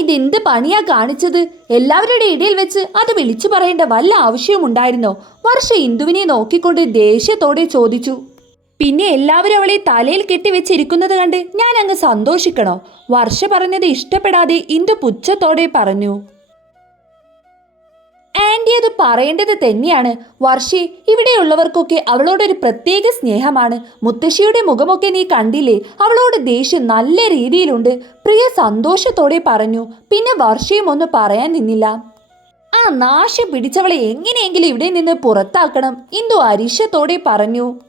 ഇതെന്ത് പണിയാ കാണിച്ചത്? എല്ലാവരുടെ ഇടയിൽ വെച്ച് അത് വിളിച്ചു പറയേണ്ട വല്ല ആവശ്യവും ഉണ്ടായിരുന്നോ വർഷ ഇന്ദുവിനെ നോക്കിക്കൊണ്ട് ദേഷ്യത്തോടെ ചോദിച്ചു. പിന്നെ എല്ലാവരും അവളെ തലയിൽ കെട്ടിവെച്ചിരിക്കുന്നത് കണ്ട് ഞാൻ അങ്ങ് സന്തോഷിക്കണോ? വർഷ പറഞ്ഞത് ഇഷ്ടപ്പെടാതെ ഇന്ദു പുച്ഛത്തോടെ പറഞ്ഞു. അത് പറയേണ്ടത് തന്നെയാണ്. വർഷി ഇവിടെയുള്ളവർക്കൊക്കെ അവളോടൊരു പ്രത്യേക സ്നേഹമാണ്. മുത്തശ്ശിയുടെ മുഖമൊക്കെ നീ കണ്ടില്ലേ? അവളോട് ദേഷ്യം നല്ല രീതിയിലുണ്ട്. പ്രിയ സന്തോഷത്തോടെ പറഞ്ഞു. പിന്നെ വർഷയും ഒന്നും പറയാൻ നിന്നില്ല. ആ നാശം പിടിച്ചവളെ എങ്ങനെയെങ്കിലും ഇവിടെ നിന്ന് പുറത്താക്കണം ഇന്ദു അരിശത്തോടെ പറഞ്ഞു.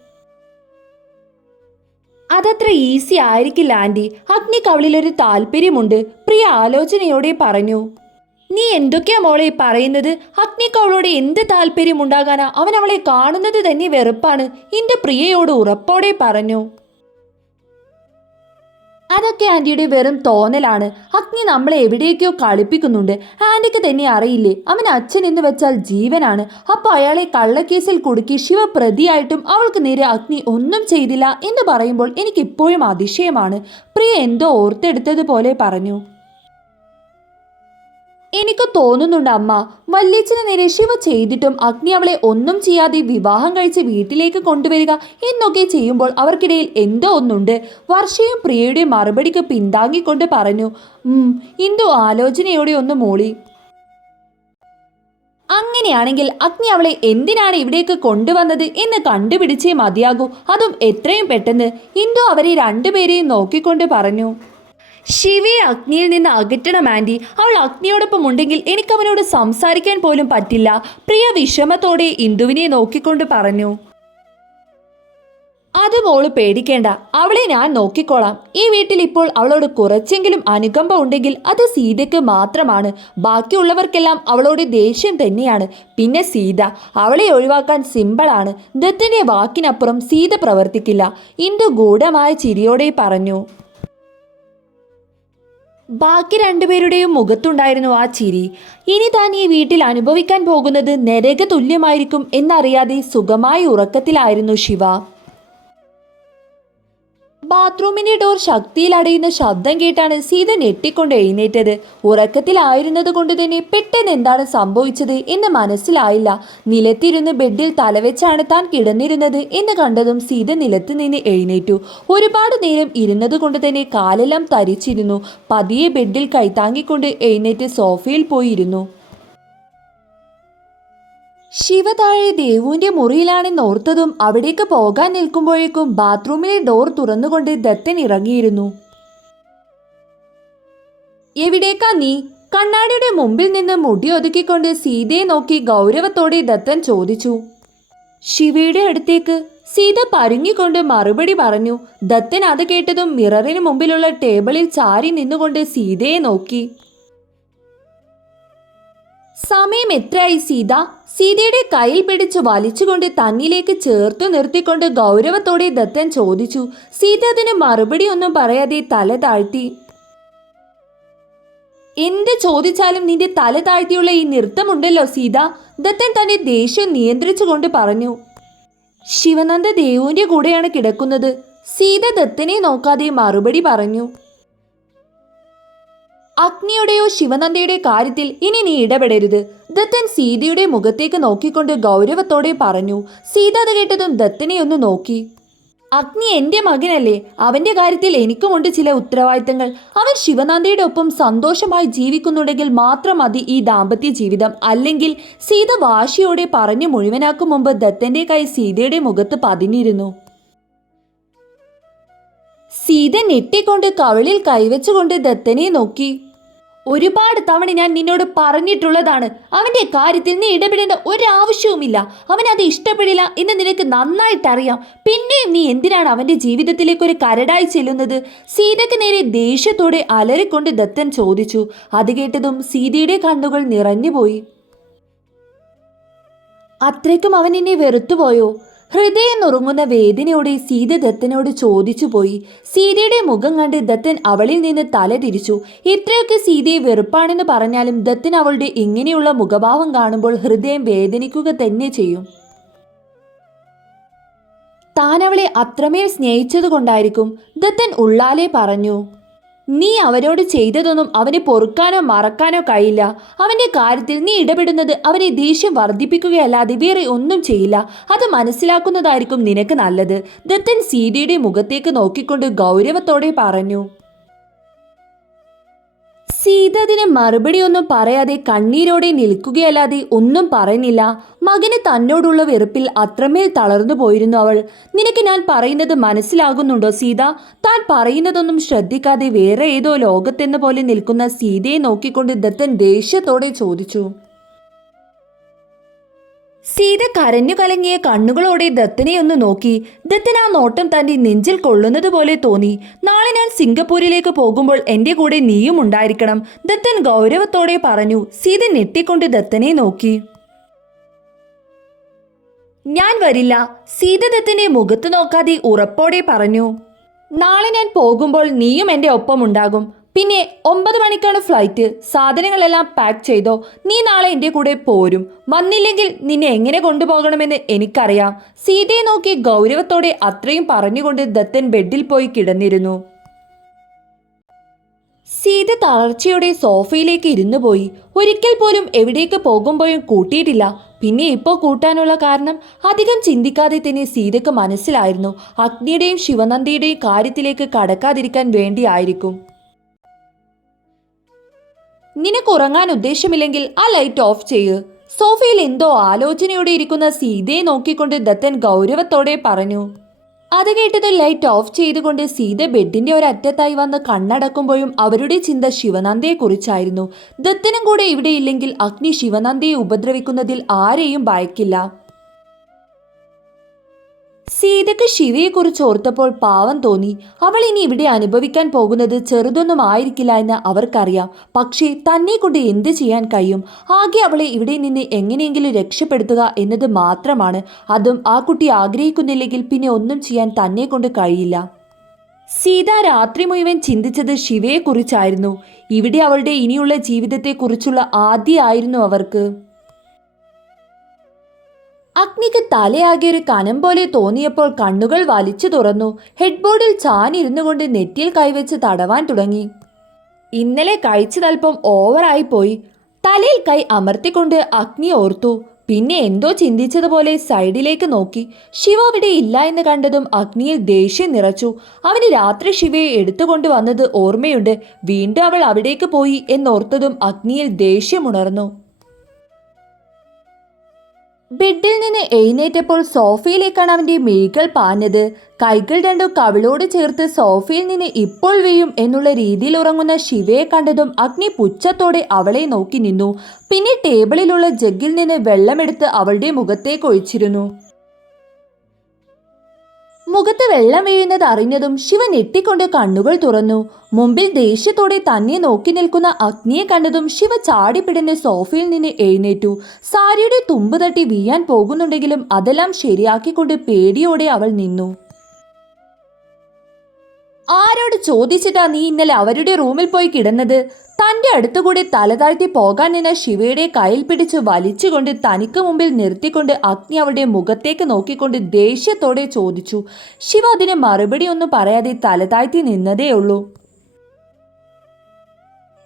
അതത്ര ഈസി ആയിരിക്കില്ല ആന്റി അഗ്നിക്കവളിലൊരു താല്പര്യമുണ്ട്. പ്രിയ ആലോചനയോടെ പറഞ്ഞു. നീ എന്തൊക്കെയാ മോളെ പറയുന്നത്? അഗ്നിക്ക് അവളോട് എന്ത് താല്പര്യം ഉണ്ടാകാനാ അവൻ അവളെ കാണുന്നത് തന്നെ വെറുപ്പാണ്. എന്റെ പ്രിയയോട് ഉറപ്പോടെ പറഞ്ഞു. അതൊക്കെ ആന്റിയുടെ വെറും തോന്നലാണ്. അഗ്നി നമ്മളെ എവിടേക്കോ കളിപ്പിക്കുന്നുണ്ട്. ആന്റിക്ക് തന്നെ അറിയില്ലേ അവൻ അച്ഛൻ എന്ന് വെച്ചാൽ ജീവനാണ്. അപ്പൊ അയാളെ കള്ളക്കേസിൽ കുടുക്കി ശിവ പ്രതിയായിട്ടും അവൾക്ക് നേരെ അഗ്നി ഒന്നും ചെയ്തില്ല എന്ന് പറയുമ്പോൾ എനിക്കിപ്പോഴും അതിശയമാണ്. പ്രിയ എന്തോ ഓർത്തെടുത്തതുപോലെ പറഞ്ഞു. എനിക്ക് തോന്നുന്നുണ്ട് അമ്മ. വല്യച്ഛന് നേരെ ശിവ ചെയ്തിട്ടും അഗ്നി അവളെ ഒന്നും ചെയ്യാതെ വിവാഹം കഴിച്ച് വീട്ടിലേക്ക് കൊണ്ടുവരിക എന്നൊക്കെ ചെയ്യുമ്പോൾ അവർക്കിടയിൽ എന്തോ ഒന്നുണ്ട്. വർഷയും പ്രിയയുടെ മറുപടിക്ക് പിന്താങ്ങിക്കൊണ്ട് പറഞ്ഞു ഇന്ദു ആലോചനയോടെ ഒന്ന് മൂളി. അങ്ങനെയാണെങ്കിൽ അഗ്നി അവളെ എന്തിനാണ് ഇവിടേക്ക് കൊണ്ടുവന്നത് എന്ന് കണ്ടുപിടിച്ചേ മതിയാകൂ. അതും എത്രയും പെട്ടെന്ന്. ഇന്ദു അവരെ രണ്ടുപേരെയും നോക്കിക്കൊണ്ട് പറഞ്ഞു ശിവയെ അഗ്നിയിൽ നിന്ന് അകറ്റണം ആന്റി അവൾ അഗ്നിയോടൊപ്പം ഉണ്ടെങ്കിൽ എനിക്ക് അവനോട് സംസാരിക്കാൻ പോലും പറ്റില്ല. പ്രിയ വിഷമത്തോടെ ഇന്ദുവിനെ നോക്കിക്കൊണ്ട് പറഞ്ഞു. അത് മോൾ പേടിക്കേണ്ട. അവളെ ഞാൻ നോക്കിക്കോളാം. ഈ വീട്ടിൽ ഇപ്പോൾ അവളോട് കുറച്ചെങ്കിലും അനുകമ്പ ഉണ്ടെങ്കിൽ അത് സീതയ്ക്ക് മാത്രമാണ്. ബാക്കിയുള്ളവർക്കെല്ലാം അവളോട് ദേഷ്യം തന്നെയാണ്. പിന്നെ സീത അവളെ ഒഴിവാക്കാൻ സിമ്പിളാണ് ദത്തിന്റെ വാക്കിനപ്പുറം സീത പ്രവർത്തിക്കില്ല. ഇന്ദു ഗൂഢമായ ചിരിയോടെ പറഞ്ഞു. ബാക്കി രണ്ടുപേരുടെയും മുഖത്തുണ്ടായിരുന്നു ആ ചിരി. ഇനി താൻ ഈ വീട്ടിൽ അനുഭവിക്കാൻ പോകുന്നത് നരക തുല്യമായിരിക്കും എന്നറിയാതെ സുഖമായ ഉറക്കത്തിലായിരുന്നു ശിവ. ബാത്റൂമിന്റെ ഡോർ ശക്തിയിൽ അടയുന്ന ശബ്ദം കേട്ടാണ് സീത ഞെട്ടിക്കൊണ്ട് എഴുന്നേറ്റത്. ഉറക്കത്തിലായിരുന്നത് കൊണ്ട് തന്നെ പെട്ടെന്ന് എന്താണ് സംഭവിച്ചത് എന്ന് മനസ്സിലായില്ല. നിലത്തിരുന്ന് ബെഡിൽ തലവെച്ചാണ് താൻ കിടന്നിരുന്നത് എന്ന് കണ്ടതും സീത നിലത്ത് നിന്ന് എഴുന്നേറ്റു. ഒരുപാട് നേരം ഇരുന്നത് കൊണ്ട് തന്നെ കാലെല്ലാം തരിച്ചിരുന്നു. പതിയെ ബെഡിൽ കൈത്താങ്ങിക്കൊണ്ട് എഴുന്നേറ്റ് സോഫയിൽ പോയിരുന്നു. ശിവ താഴെ ദേവുവിന്റെ മുറിയിലാണെന്ന് ഓർത്തതും അവിടേക്ക് പോകാൻ നിൽക്കുമ്പോഴേക്കും ബാത്റൂമിലെ ഡോർ തുറന്നുകൊണ്ട് ദത്തൻ ഇറങ്ങിയിരുന്നു. എവിടേക്കാ നീ? കണ്ണാടിയുടെ മുമ്പിൽ നിന്ന് മുടി ഒതുക്കിക്കൊണ്ട് സീതയെ നോക്കി ഗൗരവത്തോടെ ദത്തൻ ചോദിച്ചു. ശിവയുടെ അടുത്തേക്ക് സീത പരുങ്ങിക്കൊണ്ട് മറുപടി പറഞ്ഞു. ദത്തൻ അത് കേട്ടതും മിററിന് മുമ്പിലുള്ള ടേബിളിൽ ചാരി നിന്നുകൊണ്ട് സീതയെ നോക്കി. സമയം എത്രയായി സീത? സീതയുടെ കയ്യിൽ പിടിച്ച് വലിച്ചുകൊണ്ട് തന്നിലേക്ക് ചേർത്തു നിർത്തിക്കൊണ്ട് ഗൗരവത്തോടെ ദത്തൻ ചോദിച്ചു സീത അതിന് മറുപടി ഒന്നും പറയാതെ തല താഴ്ത്തി. എന്ത് ചോദിച്ചാലും നിന്റെ തല താഴ്ത്തിയുള്ള ഈ നൃത്തമുണ്ടല്ലോ സീത. ദത്തൻ തന്റെ ദേഷ്യം നിയന്ത്രിച്ചുകൊണ്ട് പറഞ്ഞു ശിവനന്ദ ദേവുവിന്റെ കൂടെയാണ് കിടക്കുന്നത്. സീത ദത്തനെ നോക്കാതെ മറുപടി പറഞ്ഞു അഗ്നിയുടെയോ ശിവനന്ദയുടെ കാര്യത്തിൽ ഇനി നീ ഇടപെടരുത്. ദത്തൻ സീതയുടെ മുഖത്തേക്ക് നോക്കിക്കൊണ്ട് ഗൗരവത്തോടെ പറഞ്ഞു സീത അത് കേട്ടതും ദത്തനെ ഒന്ന് നോക്കി. അഗ്നി എന്റെ മകനല്ലേ? അവന്റെ കാര്യത്തിൽ എനിക്കുമുണ്ട് ചില ഉത്തരവാദിത്തങ്ങൾ. അവൻ ശിവനന്ദയുടെ ഒപ്പം സന്തോഷമായി ജീവിക്കുന്നുണ്ടെങ്കിൽ മാത്രം മതി ഈ ദാമ്പത്യ ജീവിതം. അല്ലെങ്കിൽ സീത വാശിയോടെ പറഞ്ഞു മുഴുവനാക്കും മുമ്പ് ദത്തന്റെ കൈ സീതയുടെ മുഖത്ത് പതിഞ്ഞിരുന്നു. സീത ഞെട്ടിക്കൊണ്ട് കവിളിൽ കൈവച്ചുകൊണ്ട് ദത്തനെ നോക്കി. ഒരുപാട് തവണ ഞാൻ നിന്നോട് പറഞ്ഞിട്ടുള്ളതാണ്. അവന്റെ കാര്യത്തിൽ നീ ഇടപെടേണ്ട ഒരാവശ്യവുമില്ല. അവൻ അത് ഇഷ്ടപ്പെടില്ല എന്ന് നിനക്ക് നന്നായിട്ടറിയാം. പിന്നെയും നീ എന്തിനാണ് അവന്റെ ജീവിതത്തിലേക്ക് ഒരു കരടായി ചെല്ലുന്നത്? സീതയ്ക്ക് നേരെ ദേഷ്യത്തോടെ അലറിക്കൊണ്ട് ദത്തൻ ചോദിച്ചു. അത് കേട്ടതും സീതയുടെ കണ്ണുകൾ നിറഞ്ഞുപോയി. അത്രയ്ക്കും അവൻ എന്നെ വെറുത്തുപോയോ? ഹൃദയം നുറുങ്ങുന്ന വേദനയോടെ സീത ദത്തനോട് ചോദിച്ചുപോയി സീതയുടെ മുഖം കണ്ട് ദത്തൻ അവളിൽ നിന്ന് തല തിരിച്ചു. ഇത്രയൊക്കെ സീതയെ വെറുപ്പാണെന്ന് പറഞ്ഞാലും ദത്തൻ അവളുടെ ഇങ്ങനെയുള്ള മുഖഭാവം കാണുമ്പോൾ ഹൃദയം വേദനിക്കുക തന്നെ ചെയ്യും. താൻ അവളെ അത്രമേൽ സ്നേഹിച്ചതുകൊണ്ടായിരിക്കും ദത്തൻ ഉള്ളാലെ പറഞ്ഞു. നീ അവനോട് ചെയ്തതൊന്നും അവനെ പൊറുക്കാനോ മറക്കാനോ കഴിയില്ല. അവന്റെ കാര്യത്തിൽ നീ ഇടപെടുന്നത് അവനെ ദേഷ്യം വർദ്ധിപ്പിക്കുകയല്ലാതെ വേറെ ഒന്നും ചെയ്യില്ല. അത് മനസ്സിലാക്കുന്നതായിരിക്കും നിനക്ക് നല്ലത്. ദത്തൻ സീതയുടെ മുഖത്തേക്ക് നോക്കിക്കൊണ്ട് ഗൗരവത്തോടെ പറഞ്ഞു. സീത അതിന് മറുപടിയൊന്നും പറയാതെ കണ്ണീരോടെ നിൽക്കുകയല്ലാതെ ഒന്നും പറയുന്നില്ല. മകന് തന്നോടുള്ള വെറുപ്പിൽ അത്രമേൽ തളർന്നു പോയിരുന്നു അവൾ. നിനക്ക് ഞാൻ പറയുന്നത് മനസ്സിലാകുന്നുണ്ടോ സീത? താൻ പറയുന്നതൊന്നും ശ്രദ്ധിക്കാതെ വേറെ ഏതോ ലോകത്തെന്ന പോലെ നിൽക്കുന്ന സീതയെ നോക്കിക്കൊണ്ട് ദത്തൻ ദേഷ്യത്തോടെ ചോദിച്ചു. സീത കരഞ്ഞു കലങ്ങിയ കണ്ണുകളോടെ ദത്തനെ ഒന്ന് നോക്കി. ദത്തൻ ആ നോട്ടം തന്റെ നെഞ്ചിൽ കൊള്ളുന്നത് പോലെ തോന്നി. നാളെ ഞാൻ സിംഗപ്പൂരിലേക്ക് പോകുമ്പോൾ എന്റെ കൂടെ നീയും ഉണ്ടായിരിക്കണം. ദത്തൻ ഗൗരവത്തോടെ പറഞ്ഞു. സീത ഞെട്ടിക്കൊണ്ട് ദത്തനെ നോക്കി. ഞാൻ വരില്ല. സീത ദത്തന്റെ മുഖത്ത് നോക്കാതെ ഉറപ്പോടെ പറഞ്ഞു. നാളെ ഞാൻ പോകുമ്പോൾ നീയും എന്റെ ഒപ്പം ഉണ്ടാകും പിന്നെ ഒമ്പത് മണിക്കാണ് ഫ്ലൈറ്റ് സാധനങ്ങളെല്ലാം പാക്ക് ചെയ്തോ. നീ നാളെ എന്റെ കൂടെ പോരും. വന്നില്ലെങ്കിൽ നിന്നെ എങ്ങനെ കൊണ്ടുപോകണമെന്ന് എനിക്കറിയാം. സീതയെ നോക്കി ഗൗരവത്തോടെ അത്രയും പറഞ്ഞുകൊണ്ട് ദത്തൻ ബെഡിൽ പോയി കിടന്നിരുന്നു. സീത തളർച്ചയോടെ സോഫയിലേക്ക് ഇരുന്നു പോയി. ഒരിക്കൽ പോലും എവിടേക്ക് പോകുമ്പോഴും കൂട്ടിയിട്ടില്ല. പിന്നെ ഇപ്പോൾ കൂട്ടാനുള്ള കാരണം? അധികം ചിന്തിക്കാതെ തന്നെ സീതയ്ക്ക് മനസ്സിലായിരുന്നു. അഗ്നിയുടെയും ശിവനന്ദിയുടെയും കാര്യത്തിലേക്ക് കടക്കാതിരിക്കാൻ വേണ്ടിയായിരിക്കും. നിനക്ക് ഉറങ്ങാൻ ഉദ്ദേശമില്ലെങ്കിൽ ആ ലൈറ്റ് ഓഫ് ചെയ്യ്. സോഫയിൽ എന്തോ ആലോചനയോടെ ഇരിക്കുന്ന സീതയെ നോക്കിക്കൊണ്ട് ദത്തൻ ഗൗരവത്തോടെ പറഞ്ഞു. അത് കേട്ടത് ലൈറ്റ് ഓഫ് ചെയ്തുകൊണ്ട് സീത ബെഡിന്റെ ഒരറ്റത്തായി വന്ന് കണ്ണടക്കുമ്പോഴും അവരുടെ ചിന്ത ശിവനന്ദയെക്കുറിച്ചായിരുന്നു ദത്തനും കൂടെ ഇവിടെയില്ലെങ്കിൽ അഗ്നി ശിവനന്ദയെ ഉപദ്രവിക്കുന്നതിൽ ആരെയും ഭയക്കില്ല. സീതയ്ക്ക് ശിവയെക്കുറിച്ച് ഓർത്തപ്പോൾ പാവം തോന്നി. അവൾ ഇനി ഇവിടെ അനുഭവിക്കാൻ പോകുന്നത് ചെറുതൊന്നും ആയിരിക്കില്ല എന്ന് അവർക്കറിയാം. പക്ഷേ തന്നെ കൊണ്ട് എന്ത് ചെയ്യാൻ കഴിയും? ആകെ അവളെ ഇവിടെ നിന്ന് എങ്ങനെയെങ്കിലും രക്ഷപ്പെടുത്തുക എന്നത് മാത്രമാണ്. അതും ആ കുട്ടി ആഗ്രഹിക്കുന്നില്ലെങ്കിൽ പിന്നെ ഒന്നും ചെയ്യാൻ തന്നെ കൊണ്ട് കഴിയില്ല. സീത രാത്രി മുഴുവൻ ചിന്തിച്ചത് ശിവയെക്കുറിച്ചായിരുന്നു. ഇവിടെ അവളുടെ ഇനിയുള്ള ജീവിതത്തെക്കുറിച്ചുള്ള ആദ്യമായിരുന്നു അവർക്ക്. അഗ്നിക്ക് തലയാകെ ഒരു കനം പോലെ തോന്നിയപ്പോൾ കണ്ണുകൾ വലിച്ചു തുറന്നു. ഹെഡ്ബോർഡിൽ ചാനിരുന്നു കൊണ്ട് നെറ്റിയിൽ കൈവച്ച് തടവാൻ തുടങ്ങി. ഇന്നലെ കഴിച്ചതൽപ്പം ഓവറായി പോയി. തലയിൽ കൈ അമർത്തിക്കൊണ്ട് അഗ്നി ഓർത്തു. പിന്നെ എന്തോ ചിന്തിച്ചതുപോലെ സൈഡിലേക്ക് നോക്കി. ശിവ അവിടെ ഇല്ല എന്ന് കണ്ടതും അഗ്നിയിൽ ദേഷ്യം നിറച്ചു. അവന് രാത്രി ശിവയെ എടുത്തുകൊണ്ട് വന്നത് ഓർമ്മയുണ്ട്. വീണ്ടും അവൾ അവിടേക്ക് പോയി എന്നോർത്തതും അഗ്നിയിൽ ദേഷ്യമുണർന്നു ബെഡിൽ നിന്ന് എഴുന്നേറ്റപ്പോൾ സോഫയിലേക്കാണ് അവന്റെ മിഴികൾ പാഞ്ഞത്. കൈകൾ രണ്ടും കവിളോട് ചേർത്ത് സോഫയിൽ നിന്ന് ഇപ്പോൾ വീഴും എന്നുള്ള രീതിയിൽ ഉറങ്ങുന്ന ശിവയെ കണ്ടതും അഗ്നി പുച്ഛത്തോടെ അവളെ നോക്കി നിന്നു. പിന്നെ ടേബിളിലുള്ള ജഗ്ഗിൽ നിന്ന് വെള്ളമെടുത്ത് അവളുടെ മുഖത്തേക്ക് ഒഴിച്ചിരുന്നു. മുഖത്ത് വെള്ളം വീഴുന്നത് അറിഞ്ഞതും ശിവ ഞെട്ടിക്കൊണ്ട് കണ്ണുകൾ തുറന്നു. മുമ്പിൽ ദേഷ്യത്തോടെ തന്നെ നോക്കി നിൽക്കുന്ന അഗ്നിയെ കണ്ടതും ശിവ ചാടിപ്പിടന്ന് സോഫയിൽ നിന്ന് എഴുന്നേറ്റു. സാരിയുടെ തുമ്പ് തട്ടി വീയാൻ പോകുന്നുണ്ടെങ്കിലും അതെല്ലാം ശരിയാക്കിക്കൊണ്ട് പേടിയോടെ അവൾ നിന്നു. ആരോട് ചോദിച്ചിട്ടാ നീ ഇന്നലെ അവരുടെ റൂമിൽ പോയി കിടന്നത്? തന്റെ അടുത്തുകൂടി തല താഴ്ത്തി പോകാൻ നിന്ന ശിവയുടെ കയ്യിൽ പിടിച്ച് വലിച്ചുകൊണ്ട് തനിക്ക് മുമ്പിൽ നിർത്തിക്കൊണ്ട് അഗ്നി അവളുടെ മുഖത്തേക്ക് നോക്കിക്കൊണ്ട് ദേഷ്യത്തോടെ ചോദിച്ചു. ശിവ അതിന് മറുപടി ഒന്നും പറയാതെ തലതാഴ്ത്തി നിന്നതേ ഉള്ളൂ.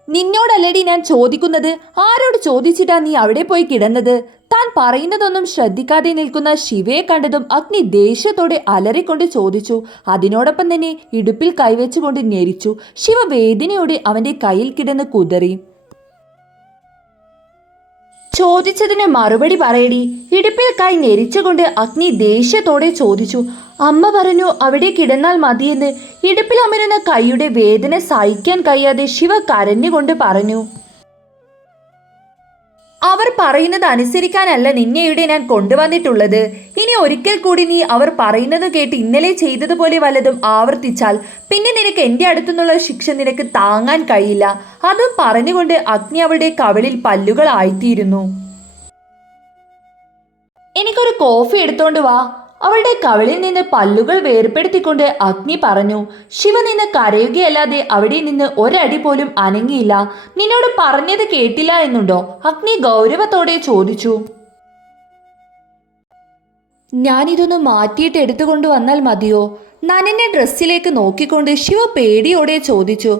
നിന്നോടല്ലടി ഞാൻ ചോദിക്കുന്നത്? ആരോട് ചോദിച്ചിട്ടാ നീ അവിടെ പോയി കിടന്നത്? താൻ പറയുന്നതൊന്നും ശ്രദ്ധിക്കാതെ നിൽക്കുന്ന ശിവയെ കണ്ടതും അഗ്നി ദേഷ്യത്തോടെ അലറിക്കൊണ്ട് ചോദിച്ചു. അതിനോടൊപ്പം തന്നെ ഇടുപ്പിൽ കൈവച്ചുകൊണ്ട് ഞെരിച്ചു. ശിവ വേദനയോടെ അവന്റെ കയ്യിൽ കിടന്ന് കുതറി. ചോദിച്ചതിന് മറുപടി പറയടി. ഇടുപ്പിൽ കൈ ഞെരിച്ചുകൊണ്ട് അഗ്നി ദേഷ്യത്തോടെ ചോദിച്ചു. അമ്മ പറഞ്ഞു അവിടെ കിടന്നാൽ മതിയെന്ന്. ഇടുപ്പിൽ അമരുന്ന കൈയുടെ വേദന സഹിക്കാൻ കഴിയാതെ ശിവ കരഞ്ഞുകൊണ്ട് പറഞ്ഞു. അവർ പറയുന്നത് അനുസരിക്കാനല്ല നിന്നെ ഇവിടെ ഞാൻ കൊണ്ടുവന്നിട്ടുള്ളത്. ഇനി ഒരിക്കൽ കൂടി നീ അവർ പറയുന്നത് കേട്ട് ഇന്നലെ ചെയ്തതുപോലെ വല്ലതും ആവർത്തിച്ചാൽ പിന്നെ നിനക്ക് എന്റെ അടുത്തുനിന്നുള്ള ശിക്ഷ നിനക്ക് താങ്ങാൻ കഴിയില്ല. അതും പറഞ്ഞുകൊണ്ട് അഗ്നി അവളുടെ കവിളിൽ പല്ലുകൾ ആയിത്തീരുന്നു എനിക്കൊരു കോഫി എടുത്തോണ്ട് വാ. അവളുടെ കവളിൽ നിന്ന് പല്ലുകൾ വേർപ്പെടുത്തിക്കൊണ്ട് അഗ്നി പറഞ്ഞു ശിവ നിന്ന് കരയുകയല്ലാതെ അവിടെ നിന്ന് ഒരടി പോലും അനങ്ങിയില്ല. നിന്നോട് പറഞ്ഞത് കേട്ടില്ല എന്നുണ്ടോ? അഗ്നി ഗൗരവത്തോടെ ചോദിച്ചു. ഞാനിതൊന്ന് മാറ്റിയിട്ട് എടുത്തുകൊണ്ട് വന്നാൽ മതിയോ? നനന്റെ ഡ്രസ്സിലേക്ക് നോക്കിക്കൊണ്ട് ശിവ പേടിയോടെ ചോദിച്ചു.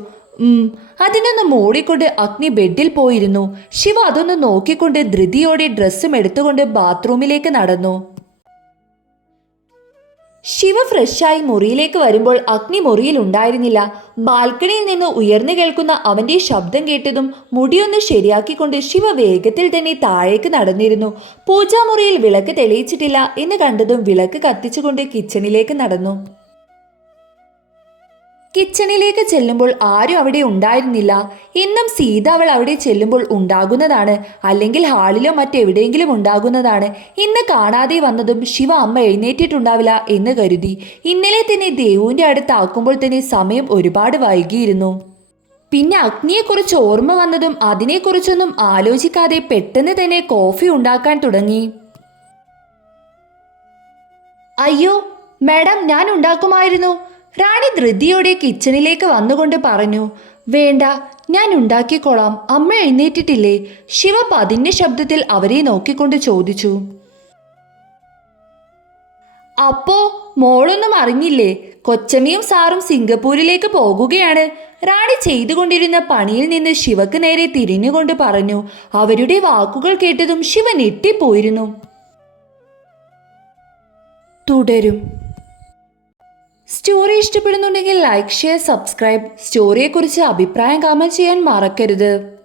അതിനൊന്ന് മൂടിക്കൊണ്ട് അഗ്നി ബെഡിൽ പോയിരുന്നു. ശിവ അതൊന്ന് നോക്കിക്കൊണ്ട് ധൃതിയോടെ ഡ്രസ്സും എടുത്തുകൊണ്ട് ബാത്റൂമിലേക്ക് നടന്നു. ശിവ ഫ്രഷായി മുറിയിലേക്ക് വരുമ്പോൾ അഗ്നി മുറിയിൽ ഉണ്ടായിരുന്നില്ല. ബാൽക്കണിയിൽ നിന്ന് ഉയർന്നു കേൾക്കുന്ന അവന്റെ ശബ്ദം കേട്ടതും മുടിയൊന്ന് ശരിയാക്കിക്കൊണ്ട് ശിവ വേഗത്തിൽ തന്നെ താഴേക്ക് നടന്നിരുന്നു. പൂജാമുറിയിൽ വിളക്ക് തെളിയിച്ചിട്ടില്ല എന്ന് കണ്ടതും വിളക്ക് കത്തിച്ചുകൊണ്ട് കിച്ചണിലേക്ക് നടന്നു. കിച്ചണിലേക്ക് ചെല്ലുമ്പോൾ ആരും അവിടെ ഉണ്ടായിരുന്നില്ല. ഇന്നും സീത അവൾ അവിടെ ചെല്ലുമ്പോൾ ഉണ്ടാകുന്നതാണ്. അല്ലെങ്കിൽ ഹാളിലോ മറ്റെവിടെയെങ്കിലും ഉണ്ടാകുന്നതാണ്. ഇന്ന് കാണാതെ വന്നതും ശിവ അമ്മ എഴുന്നേറ്റിട്ടുണ്ടാവില്ല എന്ന് കരുതി. ഇന്നലെ തന്നെ ദേവുവിന്റെ അടുത്താക്കുമ്പോൾ തന്നെ സമയം ഒരുപാട് വൈകിയിരുന്നു. പിന്നെ അഗ്നിയെക്കുറിച്ച് ഓർമ്മ വന്നതും അതിനെക്കുറിച്ചൊന്നും ആലോചിക്കാതെ പെട്ടെന്ന് തന്നെ കോഫി ഉണ്ടാക്കാൻ തുടങ്ങി. അയ്യോ മാഡം ഞാൻ ഉണ്ടാക്കുമായിരുന്നു. റാണി ധൃതിയോടെ കിച്ചണിലേക്ക് വന്നുകൊണ്ട് പറഞ്ഞു വേണ്ട ഞാൻ ഉണ്ടാക്കിക്കോളാം. അമ്മ എഴുന്നേറ്റിട്ടില്ലേ? ശിവ പതിഞ്ഞ ശബ്ദത്തിൽ അവരെ നോക്കിക്കൊണ്ട് ചോദിച്ചു. അപ്പോ മോളൊന്നും അറിഞ്ഞില്ലേ? കൊച്ചമ്മയും സാറും സിംഗപ്പൂരിലേക്ക് പോകുകയാണ്. റാണി ചെയ്തുകൊണ്ടിരുന്ന പണിയിൽ നിന്ന് ശിവക്ക് നേരെ തിരിഞ്ഞുകൊണ്ട് പറഞ്ഞു അവരുടെ വാക്കുകൾ കേട്ടതും ശിവ ഞെട്ടിപ്പോയിരുന്നു. തുടരും. സ്റ്റോറി ഇഷ്ടപ്പെടുന്നുണ്ടെങ്കിൽ ലൈക്ക് ഷെയർ സബ്സ്ക്രൈബ്. സ്റ്റോറിയെക്കുറിച്ച് അഭിപ്രായം കമന്റ് ചെയ്യാൻ മറക്കരുത്.